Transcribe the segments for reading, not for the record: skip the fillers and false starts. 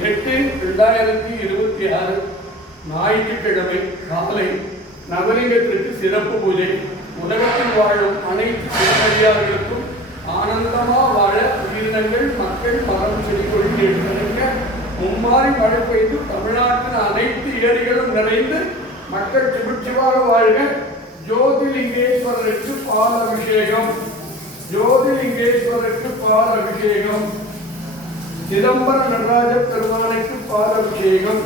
8/2026 ஞாயிற்றுக்கிழமை காலை நவலிங்கத்திற்கு சிறப்பு பூஜை. உலகத்தில் வாழும் அனைத்து சிவனடியார்களுக்கும் ஆனந்தமா வாழ உயிரினங்கள், மக்கள், மரம், செடி, கொடி நிறைந்த மும்மாறி மழை பெய்து தமிழ்நாட்டின் அனைத்து ஏரிகளும் நிறைந்து மக்கள் சுபிட்சமாக வாழ்க. ஜோதிலிங்கேஸ்வரருக்கு பால் அபிஷேகம். ஜோதிலிங்கேஸ்வரருக்கு பால் அபிஷேகம். சிதம்பர நடராஜ பெருமானுக்கு பால் அபிஷேகம்.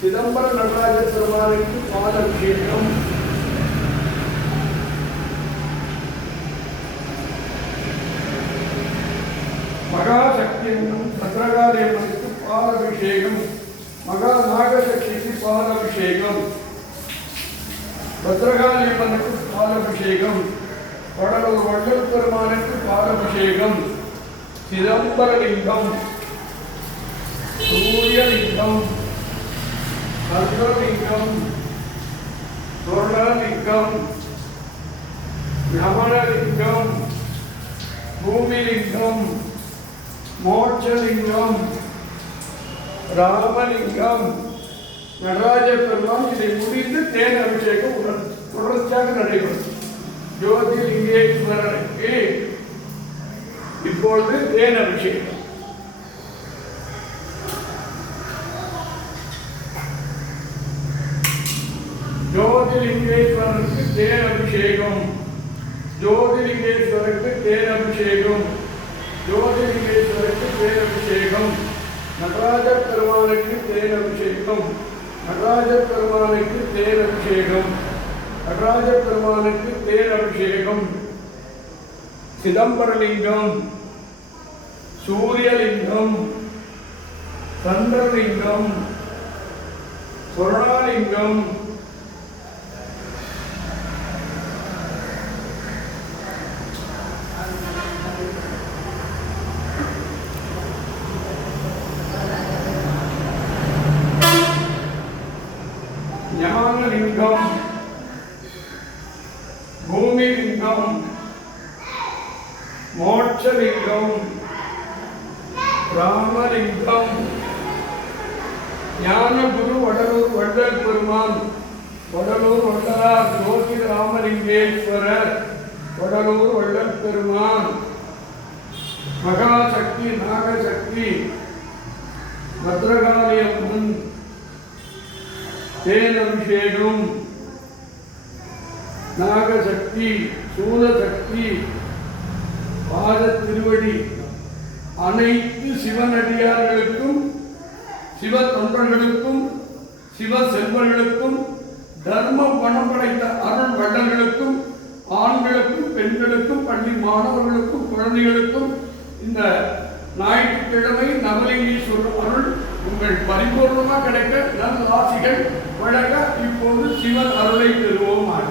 சிதம்பர நடராஜ பெருமானுக்கு பால் அபிஷேகம். மகாசக்தி பத்ரகாளியம்மனுக்கு பால் அபிஷேகம். மகா நாகசக்திக்கு பால் அபிஷேகம். பத்ரகாளியம்மனுக்கு பால் அபிஷேகம். வடலூர் வள்ளல் பெருமானுக்கு பால் அபிஷேகம். சிதம்பரலிங்கம், சூரியலிங்கம், சந்திரலிங்கம், சொர்ணலிங்கம், யமனலிங்கம், பூமிலிங்கம், மோட்சலிங்கம், ராமலிங்கம், நடராஜ பெருமான். இதை முடிந்து தேன் அபிஷேகம் தொடர்ச்சியாக நடைபெறும். ஜோதிலிங்கேஸ்வரருக்கு இப்பொழுது தேன் அபிஷேகம். ஜோதிலிங்கேஸ்வரருக்கு தேன் அபிஷேகம். ஜோதிலிங்கேஸ்வரருக்கு தேன் அபிஷேகம். ஜோதிலிங்கேஸ்வரருக்கு தேன் அபிஷேகம். நடராஜ பெருமானுக்கு தேன் அபிஷேகம். நடராஜ பெருமானுக்கு தேன் அபிஷேகம். நடராஜ பெருமானுக்கு தேன் அபிஷேகம். சிதம்பரலிங்கம், சூரியலிங்கம், சந்திரலிங்கம், சொர்ணலிங்கம், ஞானலிங்கம், பூமிலிங்கம், மோட்சலிங்கம், ராமலிங்கம், ஞானகுரு வடலூர் வள்ளல் பெருமான். வடலூர் வள்ளலார் ஜோதி ராமலிங்கேஸ்வரர். வடலூர் வள்ளல் பெருமான். மகாசக்தி நாகசக்தி பத்ரகாளியம்மன் தேன் அபிஷேகம். நாகசக்தி, சூலசக்தி, பாத திருவடி. அனைத்து சிவனடியார்களுக்கும், சிவ தொண்டர்களுக்கும், சிவ செல்வர்களுக்கும், தர்ம பணம் படைத்த அருள் வள்ளல்களுக்கும், ஆண்களுக்கும், பெண்களுக்கும், பள்ளி மாணவர்களுக்கும், குழந்தைகளுக்கும் இந்த ஞாயிற்றுக்கிழமை நவலிங்கேஸ்வரர் அருள் உங்கள் பரிபூர்ணமாக கிடைக்க நல்ல ஆசிகள் வழங்க இப்போது சிவன் அருளை பெறுவோமாக.